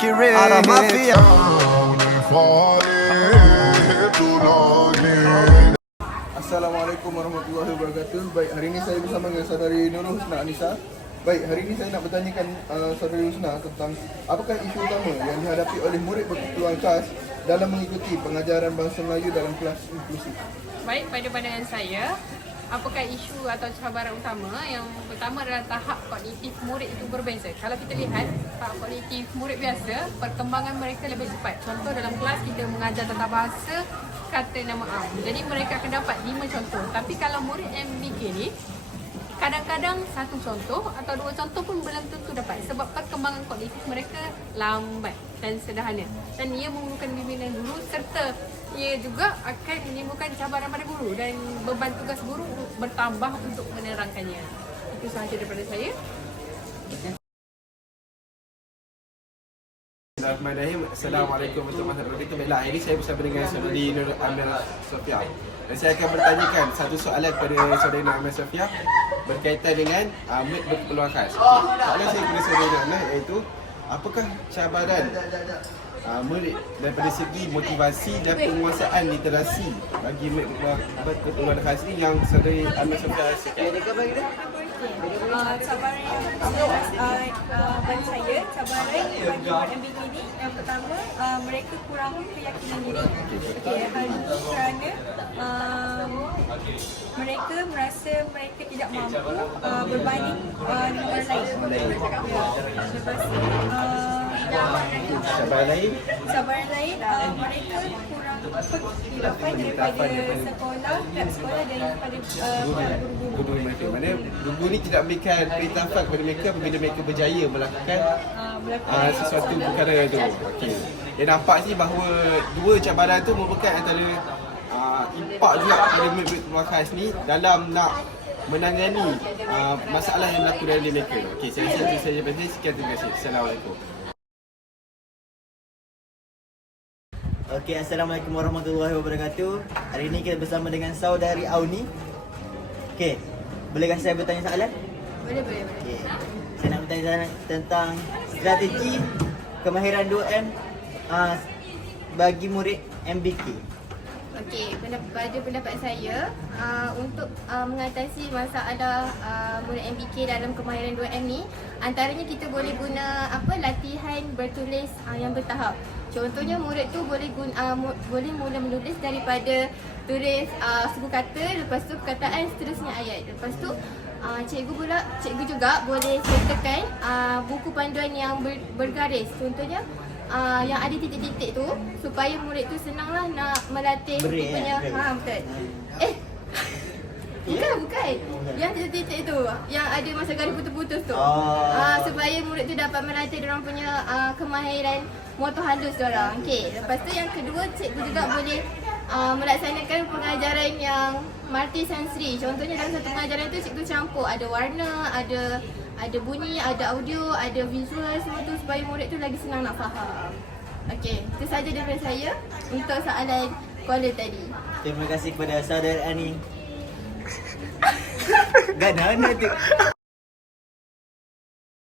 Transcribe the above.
Mafia Assalamualaikum warahmatullahi wabarakatuh. Baik, hari ini saya bersama dengan saudari Nurul Husna Anissa. Baik, hari ini saya nak bertanyakan uh, saudari Husna tentang apakah isu utama yang dihadapi oleh murid berkeperluan khas dalam mengikuti pengajaran bahasa Melayu dalam kelas inklusif. Baik, pada pandangan saya, apakah isu atau cabaran utama yang pertama adalah tahap kognitif murid itu berbeza. Kalau kita lihat, tahap kognitif murid biasa, perkembangan mereka lebih cepat. Contoh dalam kelas kita mengajar tentang bahasa, kata nama am. Jadi mereka akan dapat lima contoh. Tapi kalau murid MBK ni, kadang-kadang satu contoh atau dua contoh pun belum tentu dapat sebab perkembangan kognitif mereka lambat dan sederhana. Dan ia memerlukan bimbingan guru serta ia juga akan menimbulkan cabaran pada guru dan beban tugas guru bertambah untuk menerangkannya. Itu sahaja daripada saya Bismillahirrahmanirrahim. Assalamualaikum warahmatullahi wabarakatuh. Baiklah, ini saya bersama dengan saudari Nur Amir Sofia. Dan saya akan bertanyakan satu soalan kepada saudari Nur Amir Sofia berkaitan dengan uh, murid berkeperluan khas. Okay. Soalan saya kepada saudari Nur Amir iaitu apakah cabaran uh, murid daripada segi motivasi dan penguasaan literasi bagi murid berkeperluan khas ini yang saudari Amir Sofia rasakan? uh, cabaran yang uh, uh, bagi saya cabaran bagi MBK ni yang pertama uh, mereka kurang keyakinan diri. Okay, ini kerana um, mereka merasa mereka tidak mampu uh, berbanding uh, dengan orang lain. Lepas tu uh, Cabaran lain? cabaran lain uh, mereka kurang kehidupan daripada sekolah pihak sekolah dan daripada uh, guru-guru guru mereka. Mana guru ni tidak memberikan perintah kepada mereka apabila mereka berjaya melakukan uh, sesuatu perkara itu. Okey. Dia nampak sih bahawa dua cabaran tu merupakan antara uh, impak juga pada murid-murid rumah khas ni dalam nak menangani uh, masalah yang berlaku dalam diri mereka. Okey, saya rasa itu saja. Sekian terima kasih. Assalamualaikum. Okey, Assalamualaikum warahmatullahi wabarakatuh. Hari ini kita bersama dengan saudari Auni. Okey, bolehkah saya bertanya soalan? boleh boleh boleh. Okey, saya nak bertanya soalan tentang strategi kemahiran 2M uh, bagi murid MBK Okey, pada pendapat saya uh, untuk uh, mengatasi masalah uh, murid MBK dalam kemahiran 2M ni antaranya kita boleh guna apa latihan bertulis uh, yang bertahap. Contohnya murid tu boleh guna, uh, mu, boleh mula menulis daripada tulis uh, suku kata, lepas tu perkataan, seterusnya ayat. Lepas tu uh, cikgu pula cikgu juga boleh sertakan uh, buku panduan yang ber, bergaris. Contohnya uh, yang ada titik-titik tu supaya murid tu senanglah nak melatih Break, dia punya eh? ha betul. Eh Bukan, bukan. Yang titik-titik tu, yang ada masa garis putus-putus tu. Oh. Ah, supaya murid tu dapat melatih orang punya uh, kemahiran motor halus orang. Okey, lepas tu yang kedua cikgu juga boleh uh, melaksanakan pengajaran yang multi sensory. Contohnya dalam satu pengajaran tu cikgu campur ada warna, ada ada bunyi, ada audio, ada visual semua tu supaya murid tu lagi senang nak faham. Okey, itu saja daripada saya untuk soalan caller tadi. Terima kasih kepada saudari Ani Gana tu